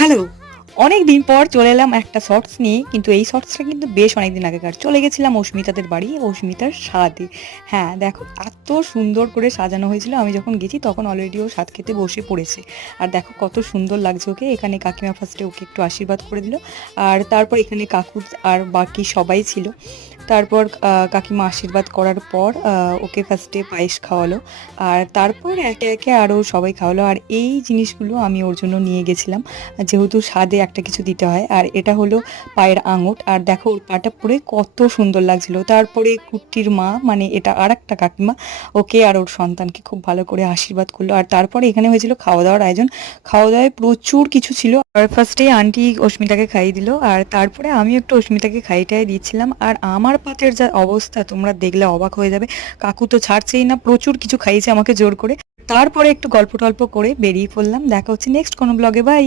Hello! অনেকদিন পর চলে এলাম একটা শর্টস নিয়ে। কিন্তু এই শর্টসটা কিন্তু বেশ অনেকদিন আগেকার। চলে গেছিলাম অস্মিতাদের বাড়ি, অস্মিতার সাধে। হ্যাঁ, দেখো এত সুন্দর করে সাজানো হয়েছিল। আমি যখন গেছি তখন অলরেডি ও সাধ খেতে বসে পড়েছে। আর দেখো কত সুন্দর লাগছে ওকে। এখানে কাকিমা ফার্স্টে ওকে একটু আশীর্বাদ করে দিল। আর তারপর এখানে কাকু আর বাকি সবাই ছিল। তারপর কাকিমা আশীর্বাদ করার পর ওকে ফার্স্টে পায়েস খাওয়ালো। আর তারপর একে, একে আরও সবাই খাওয়ালো। আর এই জিনিসগুলো আমি ওর জন্য নিয়ে গেছিলাম। যেহেতু স্বাদে একটা কিছু দিতে হয়। আর এটা হলো পায়ের আঙুর। আর দেখো ওর পাটা পরে কত সুন্দর লাগছিল। তারপরে কুট্টির মা মানে এটা আরেকটা কাকিমা ওকে আর ওর সন্তানকে খুব ভালো করে আশীর্বাদ করলো। আর তারপরে এখানে হয়েছিল খাওয়া দাওয়ার আয়োজন। খাওয়া দাওয়ায় প্রচুর কিছু ছিল। আর ফার্স্টে আন্টি অস্মিতাকে খাইয়ে দিল। আর তারপরে আমিও একটু অস্মিতাকে খাইয়ে টাইয়ে দিচ্ছিলাম। আর আমার পাতের যা অবস্থা তোমরা দেখলে অবাক হয়ে যাবে। কাকু তো ছাড়ছেই না, প্রচুর কিছু খাইয়েছে আমাকে জোর করে। তারপরে একটু গল্প টল্প করে বেরিয়ে পড়লাম। দেখা হচ্ছে নেক্সট কোনো ব্লগে। বাই।